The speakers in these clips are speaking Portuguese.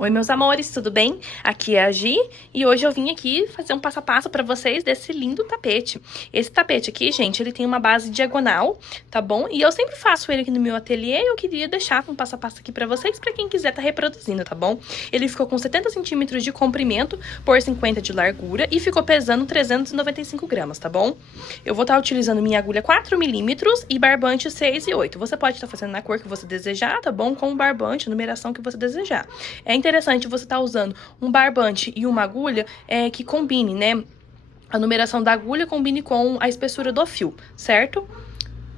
Oi, meus amores, tudo bem? Aqui é a Gi e hoje eu vim aqui fazer um passo a passo pra vocês desse lindo tapete. Esse tapete aqui, gente, ele tem uma base diagonal, tá bom? E eu sempre faço ele aqui no meu ateliê e eu queria deixar um passo a passo aqui pra vocês, pra quem quiser tá reproduzindo, tá bom? Ele ficou com 70 centímetros de comprimento por 50 de largura e ficou pesando 395 gramas, tá bom? Eu vou estar utilizando minha agulha 4 milímetros e barbante 6 e 8. Você pode estar fazendo na cor que você desejar, tá bom? Com o barbante, a numeração que você desejar. É interessante você estar usando um barbante e uma agulha que combine, né? A numeração da agulha combine com a espessura do fio, certo?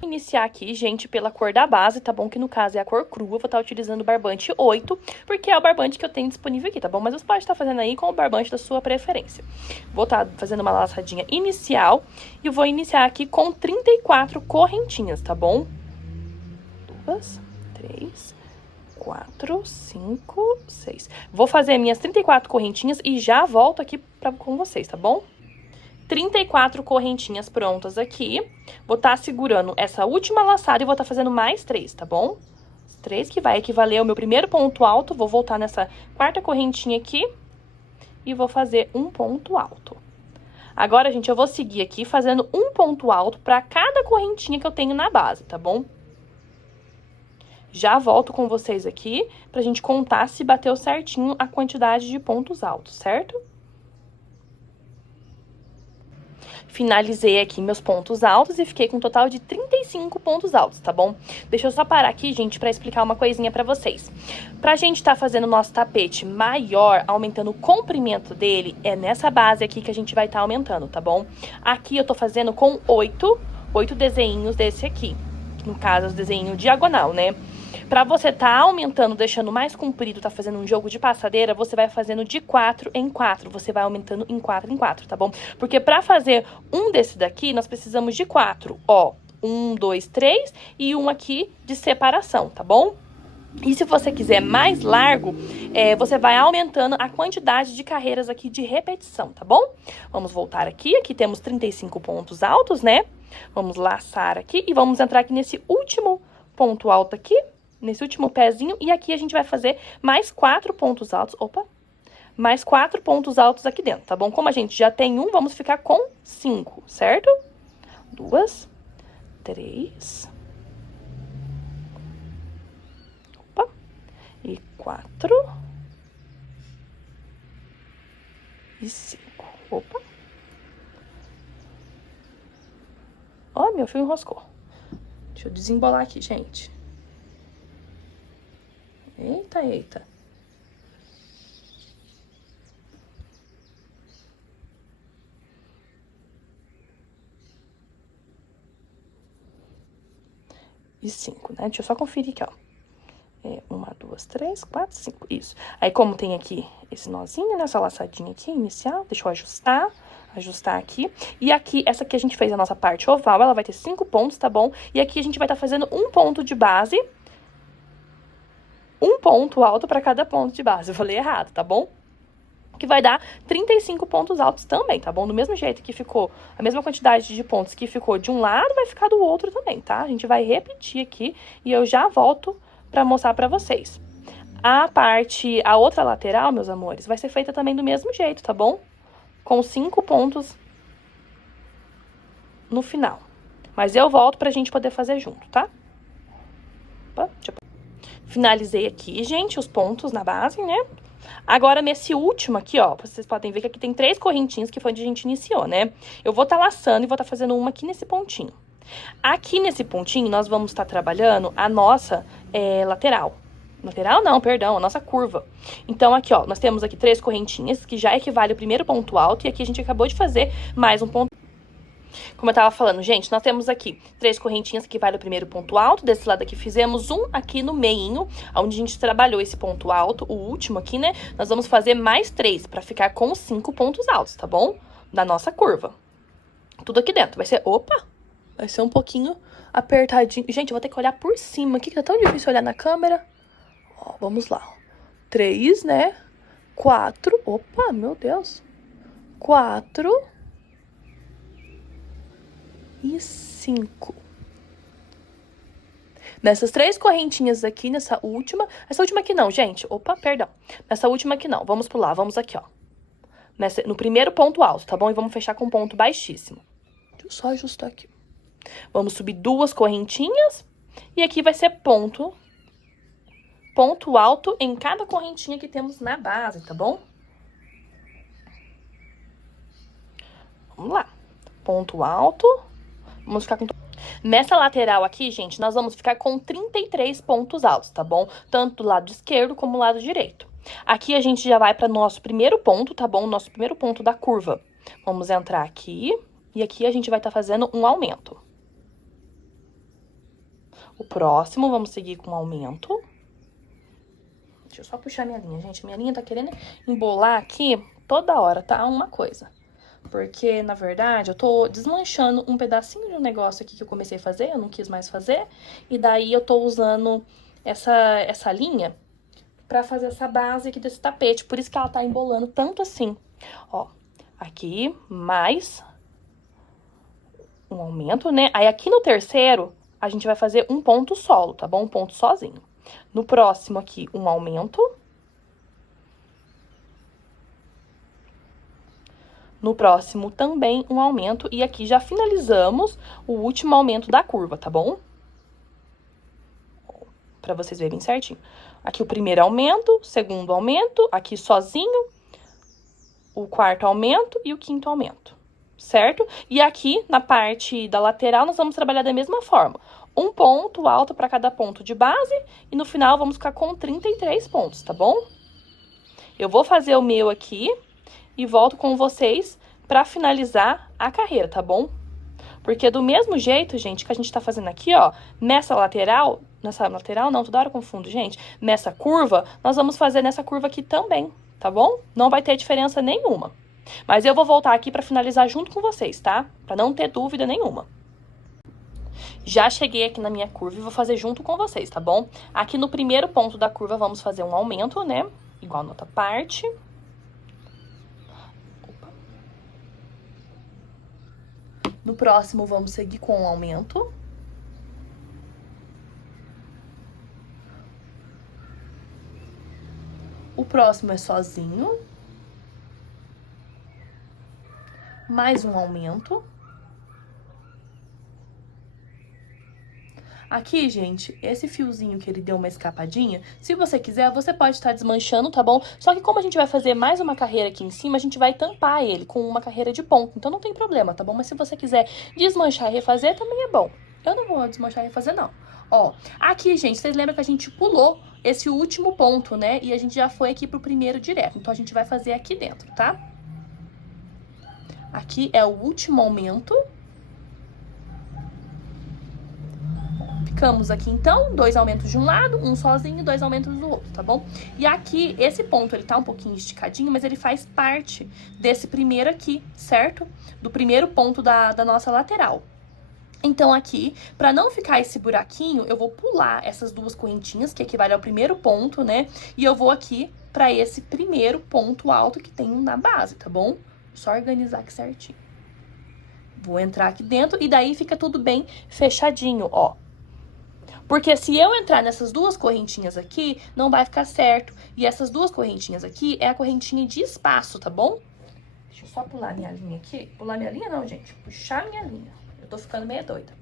Vou iniciar aqui, gente, pela cor da base, tá bom? Que no caso é a cor crua, vou estar utilizando o barbante 8, porque é o barbante que eu tenho disponível aqui, tá bom? Mas você pode estar fazendo aí com o barbante da sua preferência. Vou estar fazendo uma laçadinha inicial e vou iniciar aqui com 34 correntinhas, tá bom? 2, 3... 4, 5, 6. Vou fazer minhas 34 correntinhas e já volto aqui com vocês, tá bom? 34 correntinhas prontas aqui. Vou estar segurando essa última laçada e vou estar fazendo mais 3, tá bom? 3 que vai equivaler ao meu primeiro ponto alto. Vou voltar nessa quarta correntinha aqui e vou fazer um ponto alto. Agora, gente, eu vou seguir aqui fazendo um ponto alto para cada correntinha que eu tenho na base, tá bom? Já volto com vocês aqui pra gente contar se bateu certinho a quantidade de pontos altos, certo? Finalizei aqui meus pontos altos e fiquei com um total de 35 pontos altos, tá bom? Deixa eu só parar aqui, gente, pra explicar uma coisinha pra vocês. Pra gente tá fazendo o nosso tapete maior, aumentando o comprimento dele, é nessa base aqui que a gente vai tá aumentando, tá bom? Aqui eu tô fazendo com 8 desenhinhos desse aqui. No caso, os desenhos diagonal, né? Pra você tá aumentando, deixando mais comprido, tá fazendo um jogo de passadeira, você vai fazendo de 4 em 4. Você vai aumentando em 4 em 4, tá bom? Porque pra fazer um desse daqui, nós precisamos de 4. Ó, 1, 2, 3 e um aqui de separação, tá bom? E se você quiser mais largo, você vai aumentando a quantidade de carreiras aqui de repetição, tá bom? Vamos voltar aqui, aqui temos 35 pontos altos, né? Vamos laçar aqui e vamos entrar aqui nesse último ponto alto aqui, nesse último pezinho. E aqui a gente vai fazer mais 4 pontos altos, mais 4 pontos altos aqui dentro, tá bom? Como a gente já tem um, vamos ficar com 5, certo? 2, 3... E 4. E 5. Opa. Ó, meu fio enroscou. Deixa eu desembolar aqui, gente. Eita, eita. E 5, né? Deixa eu só conferir aqui, ó. 1, 2, 3, 4, 5, isso. Aí, como tem aqui esse nozinho, né, essa laçadinha aqui, inicial, deixa eu ajustar aqui. E aqui, essa aqui a gente fez a nossa parte oval, ela vai ter 5 pontos, tá bom? E aqui a gente vai estar fazendo um ponto de base, um ponto alto para cada ponto de base. Eu falei errado, tá bom? Que vai dar 35 pontos altos também, tá bom? Do mesmo jeito que ficou a mesma quantidade de pontos que ficou de um lado, vai ficar do outro também, tá? A gente vai repetir aqui e eu já volto pra mostrar pra vocês. A outra lateral, meus amores, vai ser feita também do mesmo jeito, tá bom? Com 5 pontos no final. Mas eu volto pra gente poder fazer junto, tá? Opa, finalizei aqui, gente, os pontos na base, né? Agora, nesse último aqui, ó, vocês podem ver que aqui tem 3 correntinhas que foi onde a gente iniciou, né? Eu vou tá laçando e vou tá fazendo uma aqui nesse pontinho. Aqui nesse pontinho, nós vamos estar trabalhando a nossa lateral. Lateral não, perdão, a nossa curva. Então, aqui, ó, nós temos aqui 3 correntinhas, que já equivale ao primeiro ponto alto. E aqui a gente acabou de fazer mais um ponto. Como eu tava falando, gente, nós temos aqui 3 correntinhas que vale o primeiro ponto alto. Desse lado aqui fizemos um aqui no meinho, onde a gente trabalhou esse ponto alto, o último aqui, né? Nós vamos fazer mais 3 pra ficar com 5 pontos altos, tá bom? Da nossa curva. Tudo aqui dentro. Vai ser, vai ser um pouquinho apertadinho. Gente, eu vou ter que olhar por cima aqui, que tá tão difícil olhar na câmera. Ó, vamos lá. 3, né? 4. Opa, meu Deus. 4. E 5. Nessas 3 correntinhas aqui, nessa última... Essa última aqui não, gente. Opa, perdão. Nessa última aqui não. Vamos pular, vamos aqui, ó. No primeiro ponto alto, tá bom? E vamos fechar com ponto baixíssimo. Deixa eu só ajustar aqui. Vamos subir 2 correntinhas. E aqui vai ser ponto alto em cada correntinha que temos na base, tá bom? Vamos lá. Ponto alto. Vamos ficar com... Nessa lateral aqui, gente, nós vamos ficar com 33 pontos altos, tá bom? Tanto do lado esquerdo como do lado direito. Aqui a gente já vai para nosso primeiro ponto, tá bom? Nosso primeiro ponto da curva. Vamos entrar aqui e aqui a gente vai estar fazendo um aumento. O próximo, vamos seguir com um aumento. Deixa eu só puxar minha linha, gente. Minha linha tá querendo embolar aqui toda hora, tá? Uma coisa. Porque, na verdade, eu tô desmanchando um pedacinho de um negócio aqui que eu comecei a fazer, eu não quis mais fazer. E daí eu tô usando essa linha pra fazer essa base aqui desse tapete. Por isso que ela tá embolando tanto assim. Ó, aqui, mais um aumento, né? Aí aqui no terceiro, a gente vai fazer um ponto solo, tá bom? Um ponto sozinho. No próximo aqui, um aumento. No próximo também um aumento. E aqui já finalizamos o último aumento da curva, tá bom? Pra vocês verem certinho. Aqui o primeiro aumento, segundo aumento, aqui sozinho, o quarto aumento e o quinto aumento, certo? E aqui na parte da lateral nós vamos trabalhar da mesma forma. Um ponto alto para cada ponto de base e no final vamos ficar com 33 pontos, tá bom? Eu vou fazer o meu aqui e volto com vocês pra finalizar a carreira, tá bom? Porque do mesmo jeito, gente, que a gente tá fazendo aqui, ó, nessa lateral não, toda hora eu confundo, gente, nessa curva, nós vamos fazer nessa curva aqui também, tá bom? Não vai ter diferença nenhuma. Mas eu vou voltar aqui pra finalizar junto com vocês, tá? Pra não ter dúvida nenhuma. Já cheguei aqui na minha curva e vou fazer junto com vocês, tá bom? Aqui no primeiro ponto da curva, vamos fazer um aumento, né? Igual na outra parte. No próximo, vamos seguir com um aumento. O próximo é sozinho. Mais um aumento. Aqui, gente, esse fiozinho que ele deu uma escapadinha, se você quiser, você pode estar desmanchando, tá bom? Só que como a gente vai fazer mais uma carreira aqui em cima, a gente vai tampar ele com uma carreira de ponto. Então não tem problema, tá bom? Mas se você quiser desmanchar e refazer, também é bom. Eu não vou desmanchar e refazer, não. Ó, aqui, gente, vocês lembram que a gente pulou esse último ponto, né? E a gente já foi aqui pro primeiro direto. Então a gente vai fazer aqui dentro, tá? Aqui é o último aumento. Ficamos aqui, então, 2 aumentos de um lado, um sozinho e 2 aumentos do outro, tá bom? E aqui, esse ponto, ele tá um pouquinho esticadinho, mas ele faz parte desse primeiro aqui, certo? Do primeiro ponto da nossa lateral. Então, aqui, pra não ficar esse buraquinho, eu vou pular essas 2 correntinhas, que equivale ao primeiro ponto, né? E eu vou aqui pra esse primeiro ponto alto que tem na base, tá bom? Só organizar aqui certinho. Vou entrar aqui dentro e daí fica tudo bem fechadinho, ó. Porque se eu entrar nessas 2 correntinhas aqui, não vai ficar certo. E essas 2 correntinhas aqui é a correntinha de espaço, tá bom? Deixa eu só pular minha linha aqui. Pular minha linha não, gente. Puxar minha linha. Eu tô ficando meio doida.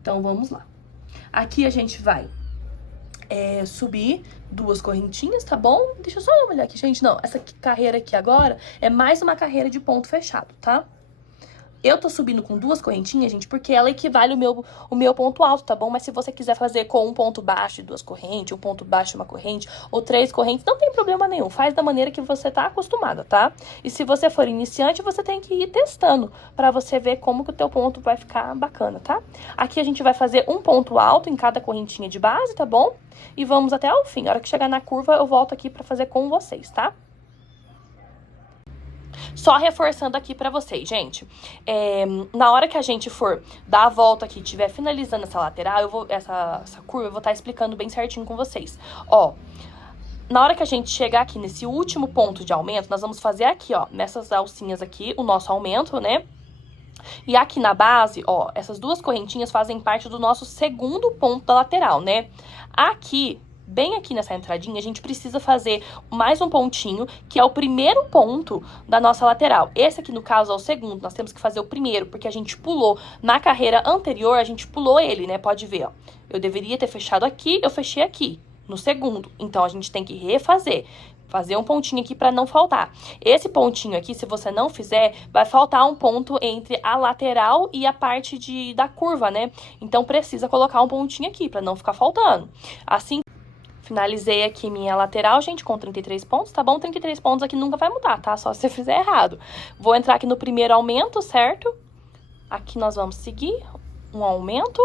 Então, vamos lá. Aqui a gente vai subir 2 correntinhas, tá bom? Deixa eu só dar uma olhada aqui, gente. Não, essa carreira aqui agora é mais uma carreira de ponto fechado, tá? Eu tô subindo com 2 correntinhas, gente, porque ela equivale o meu ponto alto, tá bom? Mas se você quiser fazer com um ponto baixo e 2 correntes, um ponto baixo e uma corrente, ou 3 correntes, não tem problema nenhum. Faz da maneira que você tá acostumada, tá? E se você for iniciante, você tem que ir testando pra você ver como que o teu ponto vai ficar bacana, tá? Aqui a gente vai fazer um ponto alto em cada correntinha de base, tá bom? E vamos até o fim. A hora que chegar na curva, eu volto aqui pra fazer com vocês, tá? Só reforçando aqui pra vocês, gente, na hora que a gente for dar a volta aqui, estiver finalizando essa lateral, essa curva, eu vou estar explicando bem certinho com vocês. Ó, na hora que a gente chegar aqui nesse último ponto de aumento, nós vamos fazer aqui, ó, nessas alcinhas aqui, o nosso aumento, né? E aqui na base, ó, essas duas correntinhas fazem parte do nosso segundo ponto da lateral, né? Aqui, bem aqui nessa entradinha, a gente precisa fazer mais um pontinho, que é o primeiro ponto da nossa lateral. Esse aqui, no caso, é o segundo. Nós temos que fazer o primeiro, porque a gente pulou na carreira anterior, a gente pulou ele, né? Pode ver, ó. Eu deveria ter fechado aqui, eu fechei aqui, no segundo. Então, a gente tem que refazer. Fazer um pontinho aqui para não faltar. Esse pontinho aqui, se você não fizer, vai faltar um ponto entre a lateral e a parte da curva, né? Então, precisa colocar um pontinho aqui para não ficar faltando. Assim, finalizei aqui minha lateral, gente, com 33 pontos, tá bom? 33 pontos aqui nunca vai mudar, tá? Só se você fizer errado. Vou entrar aqui no primeiro aumento, certo? Aqui nós vamos seguir um aumento.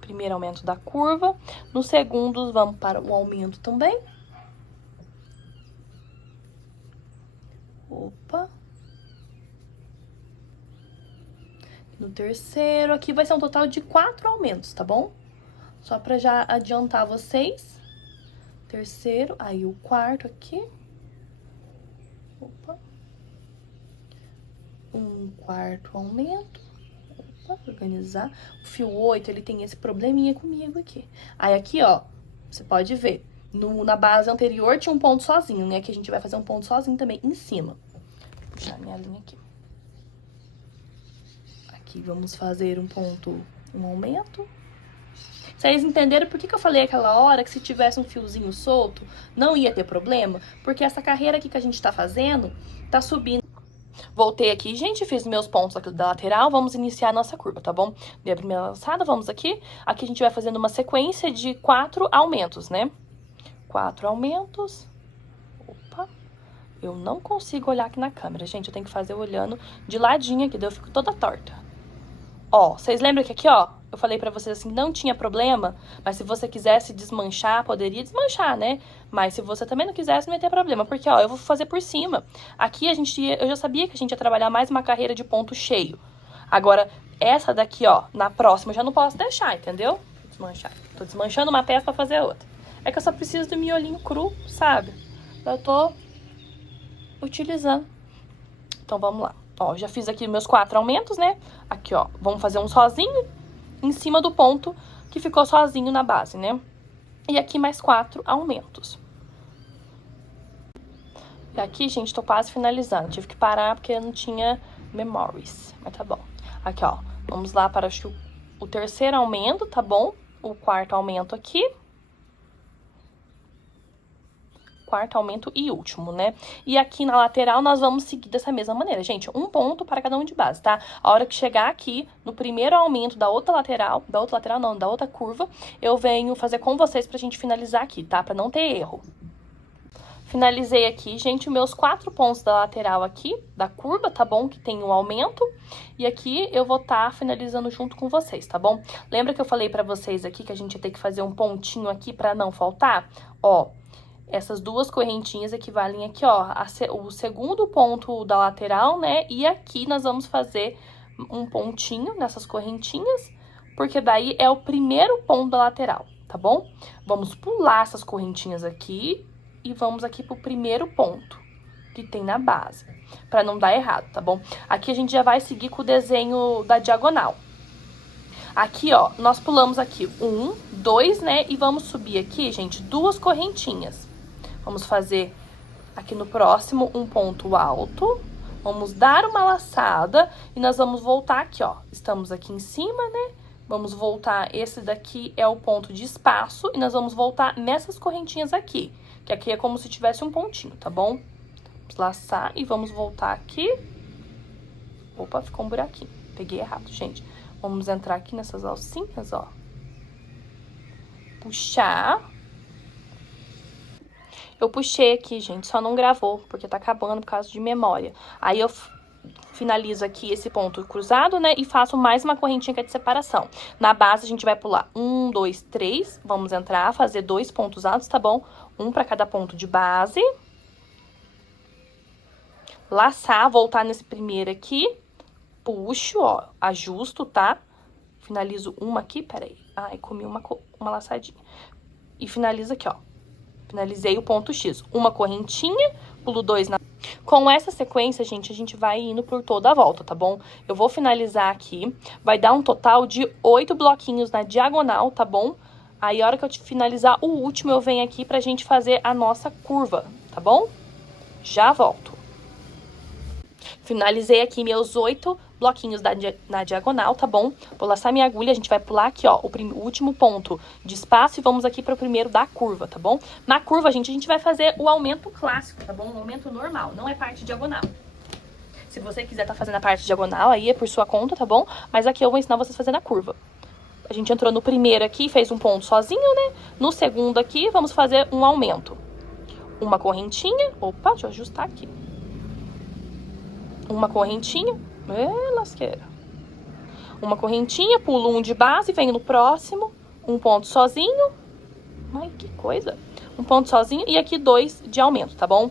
Primeiro aumento da curva. No segundo, vamos para o aumento também. Opa. No terceiro, aqui vai ser um total de 4 aumentos, tá bom? Só pra já adiantar vocês. Terceiro, aí o quarto aqui. Opa. Um quarto aumento. Opa, organizar. O fio 8, ele tem esse probleminha comigo aqui. Aí aqui, ó, você pode ver. Na base anterior tinha um ponto sozinho, né? Aqui a gente vai fazer um ponto sozinho também em cima. Vou puxar minha linha aqui. Aqui vamos fazer um aumento. Vocês entenderam por que eu falei aquela hora que se tivesse um fiozinho solto, não ia ter problema? Porque essa carreira aqui que a gente tá fazendo, tá subindo. Voltei aqui, gente, fiz meus pontos aqui da lateral, vamos iniciar a nossa curva, tá bom? Dei a primeira laçada, vamos aqui. Aqui a gente vai fazendo uma sequência de 4 aumentos, né? 4 aumentos. Opa, eu não consigo olhar aqui na câmera, gente, eu tenho que fazer olhando de ladinho aqui, daí eu fico toda torta. Ó, vocês lembram que aqui, ó, eu falei pra vocês assim, não tinha problema, mas se você quisesse desmanchar, poderia desmanchar, né? Mas se você também não quisesse, não ia ter problema, porque, ó, eu vou fazer por cima. Aqui eu já sabia que a gente ia trabalhar mais uma carreira de ponto cheio. Agora, essa daqui, ó, na próxima eu já não posso deixar, entendeu? Desmanchar. Tô desmanchando uma peça pra fazer outra. É que eu só preciso do miolinho cru, sabe? Eu tô utilizando. Então, vamos lá. Ó, já fiz aqui meus 4 aumentos, né? Aqui, ó, vamos fazer um sozinho em cima do ponto que ficou sozinho na base, né? E aqui mais 4 aumentos. E aqui, gente, tô quase finalizando. Tive que parar porque eu não tinha memories, mas tá bom. Aqui, ó, vamos lá para acho que o terceiro aumento, tá bom? O quarto aumento aqui. Quarto aumento e último, né? E aqui na lateral nós vamos seguir dessa mesma maneira. Gente, um ponto para cada um de base, tá? A hora que chegar aqui, no primeiro aumento da outra lateral não, da outra curva, eu venho fazer com vocês pra gente finalizar aqui, tá? Pra não ter erro. Finalizei aqui, gente, os meus 4 pontos da lateral aqui, da curva, tá bom? Que tem um aumento. E aqui eu vou estar finalizando junto com vocês, tá bom? Lembra que eu falei pra vocês aqui que a gente ia ter que fazer um pontinho aqui pra não faltar? Ó, essas duas correntinhas equivalem aqui, ó, o segundo ponto da lateral, né? E aqui nós vamos fazer um pontinho nessas correntinhas, porque daí é o primeiro ponto da lateral, tá bom? Vamos pular essas correntinhas aqui e vamos aqui pro primeiro ponto que tem na base, pra não dar errado, tá bom? Aqui a gente já vai seguir com o desenho da diagonal. Aqui, ó, nós pulamos aqui 1, 2, né? E vamos subir aqui, gente, 2 correntinhas. Vamos fazer aqui no próximo um ponto alto. Vamos dar uma laçada e nós vamos voltar aqui, ó. Estamos aqui em cima, né? Vamos voltar, esse daqui é o ponto de espaço e nós vamos voltar nessas correntinhas aqui. Que aqui é como se tivesse um pontinho, tá bom? Vamos laçar e vamos voltar aqui. Opa, ficou um buraquinho. Peguei errado, gente. Vamos entrar aqui nessas alcinhas, ó. Puxar. Eu puxei aqui, gente, só não gravou, porque tá acabando por causa de memória. Aí eu finalizo aqui esse ponto cruzado, né, e faço mais uma correntinha que é de separação. Na base, a gente vai pular 1, 2, 3, vamos entrar, fazer 2 pontos altos, tá bom? Um pra cada ponto de base. Laçar, voltar nesse primeiro aqui, puxo, ó, ajusto, tá? Finalizo uma aqui, peraí. Ai, comi uma laçadinha. E finalizo aqui, ó. Finalizei o ponto X. Uma correntinha, pulo 2 na... Com essa sequência, gente, a gente vai indo por toda a volta, tá bom? Eu vou finalizar aqui, vai dar um total de 8 bloquinhos na diagonal, tá bom? Aí, a hora que eu finalizar o último, eu venho aqui pra gente fazer a nossa curva, tá bom? Já volto. Finalizei aqui meus 8 bloquinhos na diagonal, tá bom? Vou laçar minha agulha, a gente vai pular aqui, ó, o último ponto de espaço e vamos aqui para o primeiro da curva, tá bom? Na curva, gente, a gente vai fazer o aumento clássico, tá bom? O aumento normal, não é parte diagonal. Se você quiser tá fazendo a parte diagonal, aí é por sua conta, tá bom? Mas aqui eu vou ensinar vocês a fazer na curva. A gente entrou no primeiro aqui, fez um ponto sozinho, né? No segundo aqui, vamos fazer um aumento. Uma correntinha, opa, deixa eu ajustar aqui. Uma correntinha, lasqueira. Uma correntinha, pulo um de base, venho no próximo, um ponto sozinho. Ai, que coisa. Um ponto sozinho e aqui 2 de aumento, tá bom?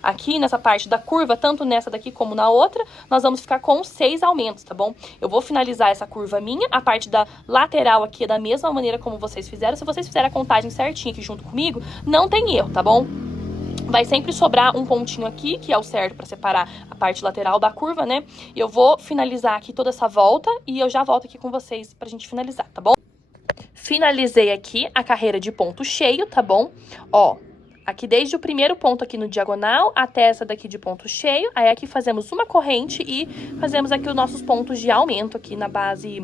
Aqui nessa parte da curva, tanto nessa daqui como na outra, nós vamos ficar com 6 aumentos, tá bom? Eu vou finalizar essa curva minha, a parte da lateral aqui é da mesma maneira como vocês fizeram. Se vocês fizerem a contagem certinha aqui junto comigo, não tem erro, tá bom? Vai sempre sobrar um pontinho aqui, que é o certo para separar a parte lateral da curva, né? E eu vou finalizar aqui toda essa volta e eu já volto aqui com vocês pra gente finalizar, tá bom? Finalizei aqui a carreira de ponto cheio, tá bom? Ó, aqui desde o primeiro ponto aqui no diagonal até essa daqui de ponto cheio. Aí aqui fazemos uma corrente e fazemos aqui os nossos pontos de aumento aqui na base,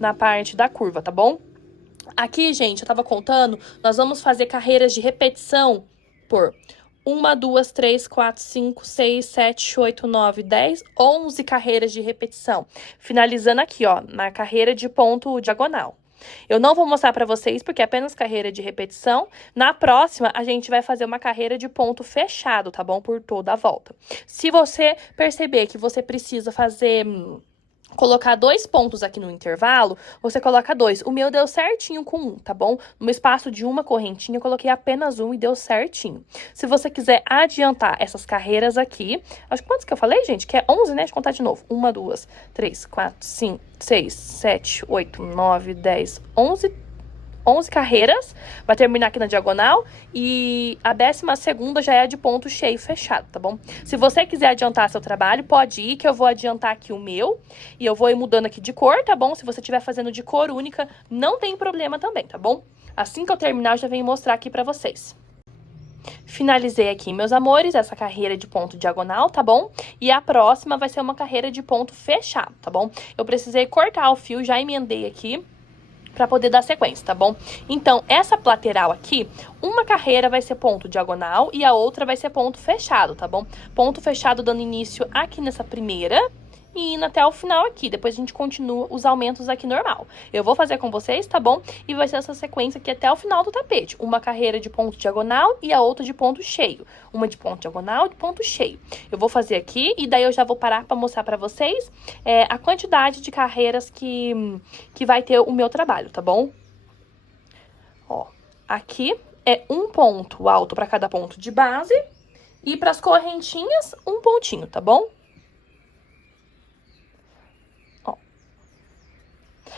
na parte da curva, tá bom? Aqui, gente, eu tava contando, nós vamos fazer carreiras de repetição por 1, 2, 3, 4, 5, 6, 7, 8, 9, 10, 11 carreiras de repetição. Finalizando aqui, ó, na carreira de ponto diagonal. Eu não vou mostrar pra vocês porque é apenas carreira de repetição. Na próxima, a gente vai fazer uma carreira de ponto fechado, tá bom? Por toda a volta. Se você perceber que você precisa fazer... colocar 2 pontos aqui no intervalo, você coloca 2. O meu deu certinho com 1, tá bom? No espaço de uma correntinha, eu coloquei apenas 1 e deu certinho. Se você quiser adiantar essas carreiras aqui, acho que quantos que eu falei, gente? Que é 11, né? Deixa eu contar de novo. 1, 2, 3, 4, 5, 6, 7, 8, 9, 10, 11 carreiras, vai terminar aqui na diagonal e a 12ª já é de ponto cheio fechado, tá bom? Se você quiser adiantar seu trabalho, pode ir, que eu vou adiantar aqui o meu e eu vou ir mudando aqui de cor, tá bom? Se você estiver fazendo de cor única, não tem problema também, tá bom? Assim que eu terminar, eu já venho mostrar aqui pra vocês. Finalizei aqui, meus amores, essa carreira de ponto diagonal, tá bom? E a próxima vai ser uma carreira de ponto fechado, tá bom? Eu precisei cortar o fio, já emendei aqui para poder dar sequência, tá bom? Então, essa lateral aqui, uma carreira vai ser ponto diagonal e a outra vai ser ponto fechado, tá bom? Ponto fechado dando início aqui nessa primeira e indo até o final aqui. Depois a gente continua os aumentos aqui normal. Eu vou fazer com vocês, tá bom? E vai ser essa sequência aqui até o final do tapete. Uma carreira de ponto diagonal e a outra de ponto cheio. Uma de ponto diagonal e de ponto cheio. Eu vou fazer aqui e daí eu já vou parar pra mostrar pra vocês a quantidade de carreiras que vai ter o meu trabalho, tá bom? Ó, aqui é um ponto alto pra cada ponto de base e pras correntinhas, um pontinho, tá bom?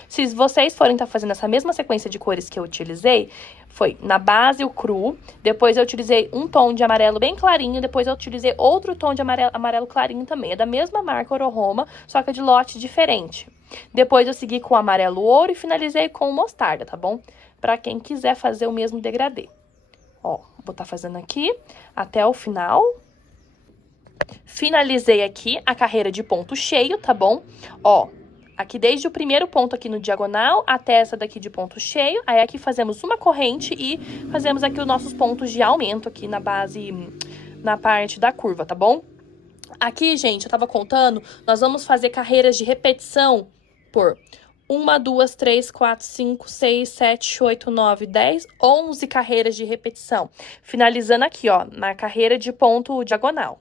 Se vocês forem estar fazendo essa mesma sequência de cores que eu utilizei, foi na base o cru, depois eu utilizei um tom de amarelo bem clarinho, depois eu utilizei outro tom de amarelo clarinho também. É da mesma marca Orohoma, só que é de lote diferente. Depois eu segui com o amarelo ouro e finalizei com o mostarda, tá bom? Pra quem quiser fazer o mesmo degradê. Ó, vou estar fazendo aqui até o final. Finalizei aqui a carreira de ponto cheio, tá bom? Ó, aqui desde o primeiro ponto aqui no diagonal até essa daqui de ponto cheio. Aí aqui fazemos uma corrente e fazemos aqui os nossos pontos de aumento aqui na base, na parte da curva, tá bom? Aqui, gente, eu tava contando, nós vamos fazer carreiras de repetição por 1, 2, 3, 4, 5, 6, 7, 8, 9, 10, 11 carreiras de repetição. Finalizando aqui, ó, na carreira de ponto diagonal.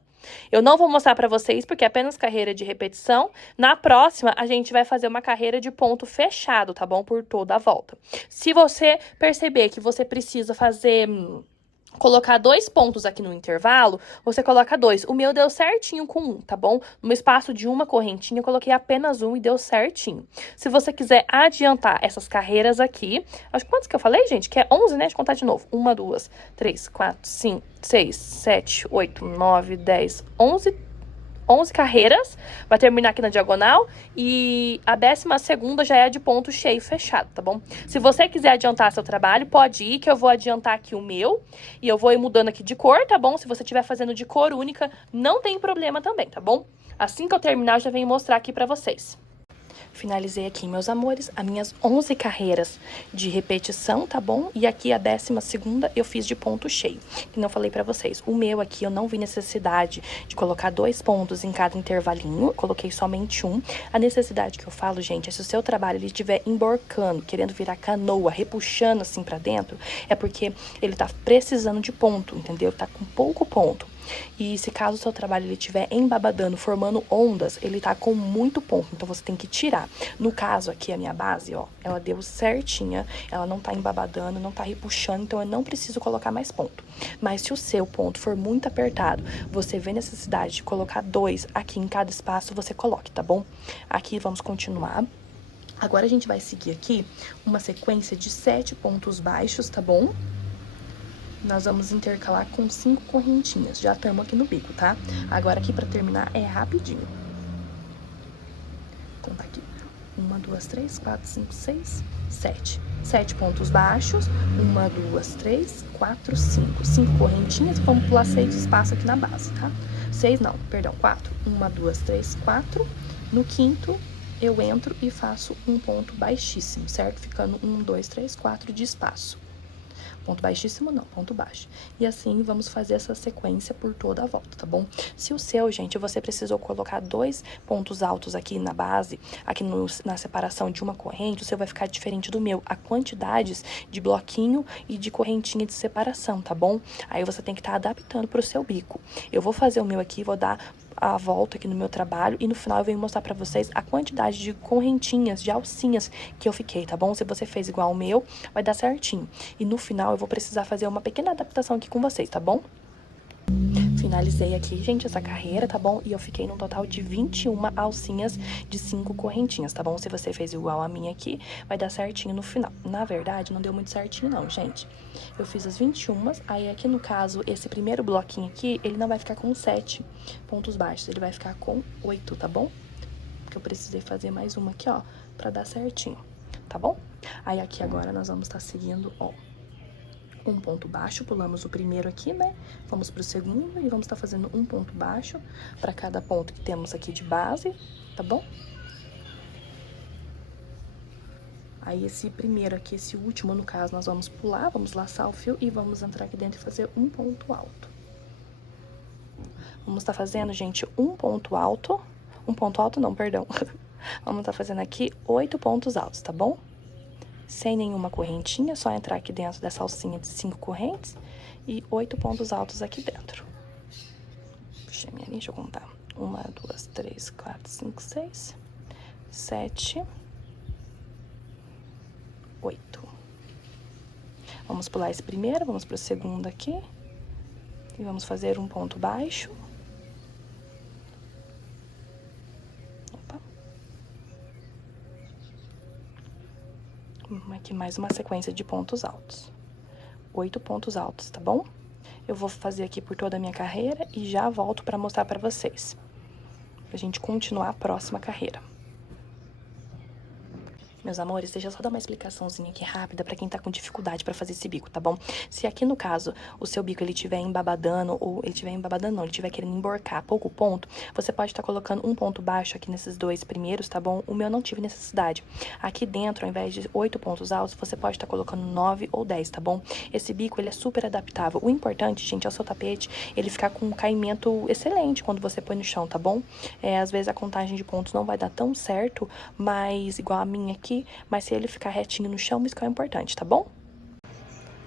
Eu não vou mostrar pra vocês porque é apenas carreira de repetição. Na próxima, a gente vai fazer uma carreira de ponto fechado, tá bom? Por toda a volta. Se você perceber que você precisa fazer... colocar 2 pontos aqui no intervalo, você coloca 2. O meu deu certinho com 1, tá bom? No espaço de uma correntinha, eu coloquei apenas 1 e deu certinho. Se você quiser adiantar essas carreiras aqui, acho que quantos que eu falei, gente? Que é 11, né? Deixa eu contar de novo. 1, 2, 3, 4, 5, 6, 7, 8, 9, 10, 11 carreiras, vai terminar aqui na diagonal, e a 12ª já é de ponto cheio fechado, tá bom? Se você quiser adiantar seu trabalho, pode ir, que eu vou adiantar aqui o meu, e eu vou ir mudando aqui de cor, tá bom? Se você estiver fazendo de cor única, não tem problema também, tá bom? Assim que eu terminar, eu já venho mostrar aqui pra vocês. Finalizei aqui, meus amores, as minhas 11 carreiras de repetição, tá bom? E aqui a 12ª eu fiz de ponto cheio, que não falei pra vocês. O meu aqui eu não vi necessidade de colocar 2 pontos em cada intervalinho, coloquei somente 1. A necessidade que eu falo, gente, é se o seu trabalho ele estiver emborcando, querendo virar canoa, repuxando assim pra dentro, é porque ele tá precisando de ponto, entendeu? Tá com pouco ponto. E se caso o seu trabalho ele estiver embabadando, formando ondas, ele tá com muito ponto, então você tem que tirar. No caso aqui, a minha base, ó, ela deu certinha, ela não tá embabadando, não tá repuxando, então eu não preciso colocar mais ponto. Mas se o seu ponto for muito apertado, você vê necessidade de colocar 2 aqui em cada espaço, você coloque, tá bom? Aqui vamos continuar. Agora a gente vai seguir aqui uma sequência de 7 pontos baixos, tá bom? Nós vamos intercalar com 5 correntinhas. Já estamos aqui no bico, tá? Agora aqui pra terminar é rapidinho. Vou contar aqui. 1, 2, 3, 4, 5, 6, 7. 7 pontos baixos. 1, 2, 3, 4, 5. 5 correntinhas e vamos pular 6 espaços aqui na base, tá? 6 não, perdão, 4. 1, 2, 3, 4. No quinto, eu entro e faço um ponto baixíssimo, certo? Ficando 1, 2, 3, 4 de espaço. Ponto baixíssimo não, ponto baixo. E assim, vamos fazer essa sequência por toda a volta, tá bom? Se o seu, gente, você precisou colocar 2 pontos altos aqui na base, aqui na separação de uma corrente, o seu vai ficar diferente do meu. A quantidades de bloquinho e de correntinha de separação, tá bom? Aí você tem que estar adaptando pro seu bico. Eu vou fazer o meu aqui, vou dar a volta aqui no meu trabalho e no final eu venho mostrar pra vocês a quantidade de correntinhas, de alcinhas que eu fiquei, tá bom? Se você fez igual o meu, vai dar certinho. E no final eu vou precisar fazer uma pequena adaptação aqui com vocês, tá bom? Finalizei aqui, gente, essa carreira, tá bom? E eu fiquei num total de 21 alcinhas de 5 correntinhas, tá bom? Se você fez igual a minha aqui, vai dar certinho no final. Na verdade, não deu muito certinho não, gente. Eu fiz as 21, aí aqui no caso, esse primeiro bloquinho aqui, ele não vai ficar com 7 pontos baixos, ele vai ficar com 8, tá bom? Porque eu precisei fazer mais uma aqui, ó, pra dar certinho, tá bom? Aí aqui agora nós vamos estar seguindo, ó, um ponto baixo, pulamos o primeiro aqui, né? Vamos pro segundo e vamos estar fazendo um ponto baixo para cada ponto que temos aqui de base, tá bom? Aí esse primeiro aqui, esse último, no caso, nós vamos pular, vamos laçar o fio e vamos entrar aqui dentro e fazer um ponto alto. Vamos estar fazendo, gente, um ponto alto não, perdão. Vamos estar fazendo aqui 8 pontos altos, tá bom? Sem nenhuma correntinha, só entrar aqui dentro dessa alcinha de 5 correntes e 8 pontos altos aqui dentro. Puxei minha linha, deixa eu contar. 1, 2, 3, 4, 5, 6, 7, 8. Vamos pular esse primeiro, vamos pro segundo aqui. E vamos fazer um ponto baixo. Aqui mais uma sequência de pontos altos. 8 pontos altos, tá bom? Eu vou fazer aqui por toda a minha carreira e já volto pra mostrar pra vocês. Pra gente continuar a próxima carreira. Meus amores, deixa eu só dar uma explicaçãozinha aqui rápida pra quem tá com dificuldade pra fazer esse bico, tá bom? Se aqui no caso o seu bico ele estiver embabadando, ou ele estiver embabadando não, ele estiver querendo emborcar pouco ponto, você pode estar colocando um ponto baixo aqui nesses 2 primeiros, tá bom? O meu não tive necessidade. Aqui dentro, ao invés de 8 pontos altos, você pode estar colocando 9 ou 10, tá bom? Esse bico, ele é super adaptável. O importante, gente, é o seu tapete, ele ficar com um caimento excelente quando você põe no chão, tá bom? Às vezes a contagem de pontos não vai dar tão certo, mas igual a minha aqui, mas se ele ficar retinho no chão, isso que é importante, tá bom?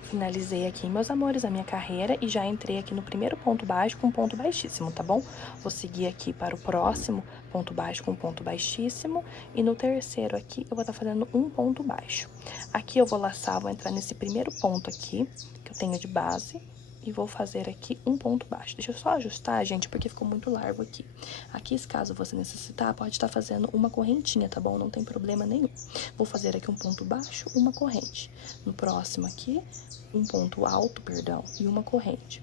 Finalizei aqui, meus amores, a minha carreira e já entrei aqui no primeiro ponto baixo com ponto baixíssimo, tá bom? Vou seguir aqui para o próximo ponto baixo com ponto baixíssimo e no terceiro aqui eu vou estar fazendo um ponto baixo. Aqui eu vou laçar, vou entrar nesse primeiro ponto aqui, que eu tenho de base, e vou fazer aqui um ponto baixo. Deixa eu só ajustar, gente, porque ficou muito largo aqui. Aqui, caso você necessitar, pode estar fazendo uma correntinha, tá bom? Não tem problema nenhum. Vou fazer aqui um ponto baixo, uma corrente. No próximo aqui, um ponto alto, perdão, e uma corrente.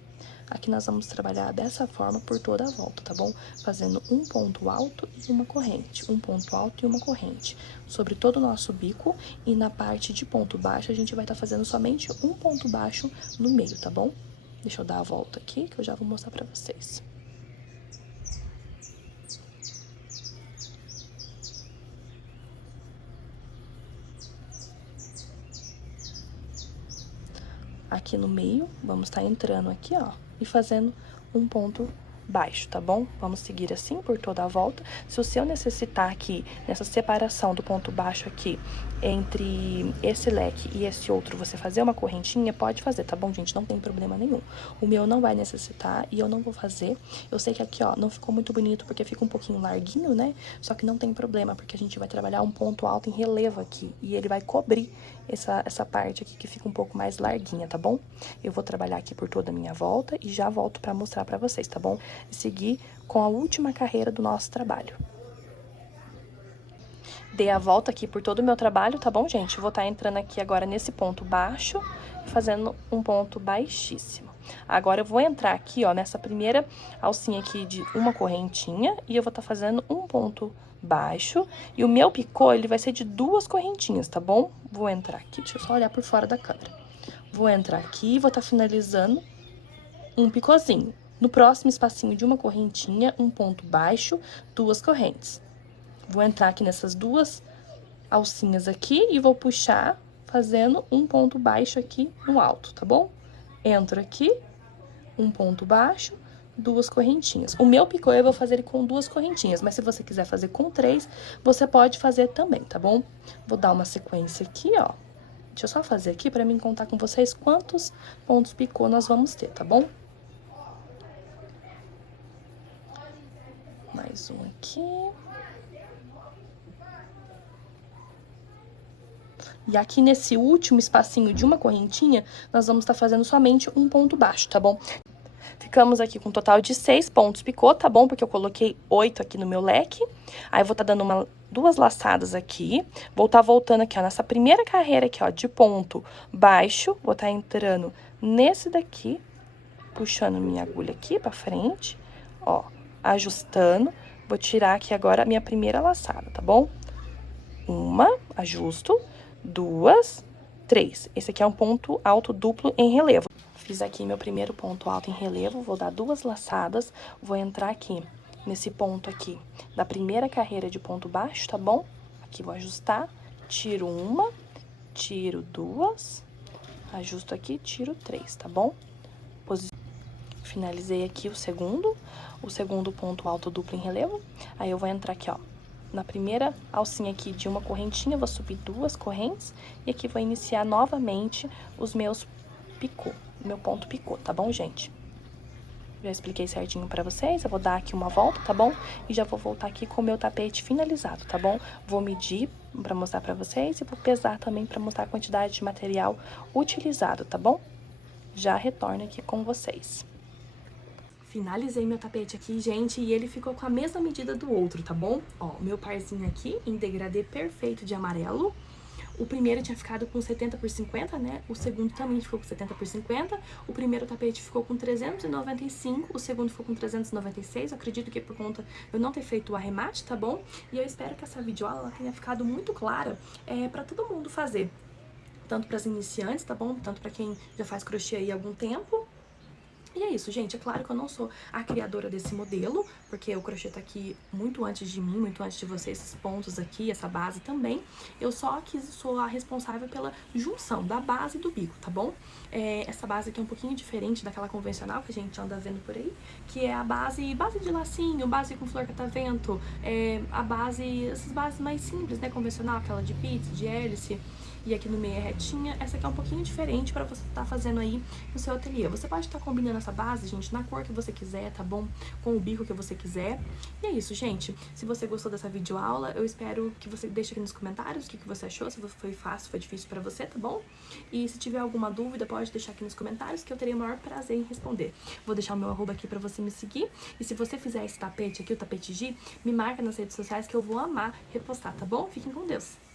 Aqui nós vamos trabalhar dessa forma por toda a volta, tá bom? Fazendo um ponto alto e uma corrente, um ponto alto e uma corrente sobre todo o nosso bico, e na parte de ponto baixo a gente vai estar fazendo somente um ponto baixo no meio, tá bom? Deixa eu dar a volta aqui que eu já vou mostrar pra vocês. Aqui no meio, vamos estar entrando aqui, ó, e fazendo um ponto baixo, tá bom? Vamos seguir assim por toda a volta. Se o seu necessitar aqui, nessa separação do ponto baixo aqui, entre esse leque e esse outro, você fazer uma correntinha, pode fazer, tá bom, gente? Não tem problema nenhum. O meu não vai necessitar e eu não vou fazer. Eu sei que aqui, ó, não ficou muito bonito porque fica um pouquinho larguinho, né? Só que não tem problema, porque a gente vai trabalhar um ponto alto em relevo aqui e ele vai cobrir essa parte aqui que fica um pouco mais larguinha, tá bom? Eu vou trabalhar aqui por toda a minha volta e já volto pra mostrar pra vocês, tá bom? E seguir com a última carreira do nosso trabalho. Dei a volta aqui por todo o meu trabalho, tá bom, gente? Vou estar entrando aqui agora nesse ponto baixo e fazendo um ponto baixíssimo. Agora eu vou entrar aqui, ó, nessa primeira alcinha aqui de uma correntinha e eu vou estar fazendo um ponto baixo. E o meu picô, ele vai ser de 2 correntinhas, tá bom? Vou entrar aqui, deixa eu só olhar por fora da câmera. Vou entrar aqui e vou estar finalizando um picôzinho. No próximo espacinho de uma correntinha, um ponto baixo, 2 correntes. Vou entrar aqui nessas 2 alcinhas aqui e vou puxar fazendo um ponto baixo aqui no alto, tá bom? Entro aqui, um ponto baixo, 2 correntinhas. O meu picô eu vou fazer ele com 2 correntinhas, mas se você quiser fazer com 3, você pode fazer também, tá bom? Vou dar uma sequência aqui, ó. Deixa eu só fazer aqui pra mim contar com vocês quantos pontos picô nós vamos ter, tá bom? Mais um aqui. E aqui nesse último espacinho de uma correntinha, nós vamos estar fazendo somente um ponto baixo, tá bom? Ficamos aqui com um total de 6 pontos picô, tá bom? Porque eu coloquei 8 aqui no meu leque. Aí eu vou estar dando 2 laçadas aqui. Vou estar voltando aqui, ó, nessa primeira carreira aqui, ó, de ponto baixo. Vou estar entrando nesse daqui, puxando minha agulha aqui pra frente, ó, ajustando. Vou tirar aqui agora a minha primeira laçada, tá bom? Uma, ajusto. 2, 3. Esse aqui é um ponto alto duplo em relevo. Fiz aqui meu primeiro ponto alto em relevo, vou dar 2 laçadas, vou entrar aqui nesse ponto aqui da primeira carreira de ponto baixo, tá bom? Aqui vou ajustar, tiro uma, tiro 2, ajusto aqui, tiro 3, tá bom? Finalizei aqui o segundo ponto alto duplo em relevo. Aí eu vou entrar aqui, ó, na primeira alcinha aqui de uma correntinha, vou subir 2 correntes e aqui vou iniciar novamente os meus picô, meu ponto picô, tá bom, gente? Já expliquei certinho pra vocês, eu vou dar aqui uma volta, tá bom? E já vou voltar aqui com o meu tapete finalizado, tá bom? Vou medir pra mostrar pra vocês e vou pesar também pra mostrar a quantidade de material utilizado, tá bom? Já retorno aqui com vocês. Finalizei meu tapete aqui, gente, e ele ficou com a mesma medida do outro, tá bom? Ó, meu parzinho aqui em degradê perfeito de amarelo. O primeiro tinha ficado com 70 por 50, né? O segundo também ficou com 70 por 50. O primeiro tapete ficou com 395, o segundo ficou com 396. Eu acredito que é por conta de eu não ter feito o arremate, tá bom? E eu espero que essa videoaula tenha ficado muito clara pra todo mundo fazer. Tanto para as iniciantes, tá bom? Tanto para quem já faz crochê aí há algum tempo. E é isso, gente. É claro que eu não sou a criadora desse modelo, porque o crochê tá aqui muito antes de mim, muito antes de vocês, esses pontos aqui, essa base também. Eu só sou a responsável pela junção da base e do bico, tá bom? Essa base aqui é um pouquinho diferente daquela convencional que a gente anda vendo por aí, que é a base de lacinho, base com flor catavento, essas bases mais simples, né, convencional, aquela de pizza, de hélice. e aqui no meio é retinha. Essa aqui é um pouquinho diferente pra você estar fazendo aí no seu ateliê. Você pode estar combinando essa base, gente, na cor que você quiser, tá bom? Com o bico que você quiser. E é isso, gente. Se você gostou dessa videoaula, eu espero que você deixe aqui nos comentários o que você achou, se foi fácil, foi difícil pra você, tá bom? E se tiver alguma dúvida, pode deixar aqui nos comentários que eu terei o maior prazer em responder. Vou deixar o meu arroba aqui pra você me seguir. E se você fizer esse tapete aqui, o tapete Gi, me marca nas redes sociais que eu vou amar repostar, tá bom? Fiquem com Deus!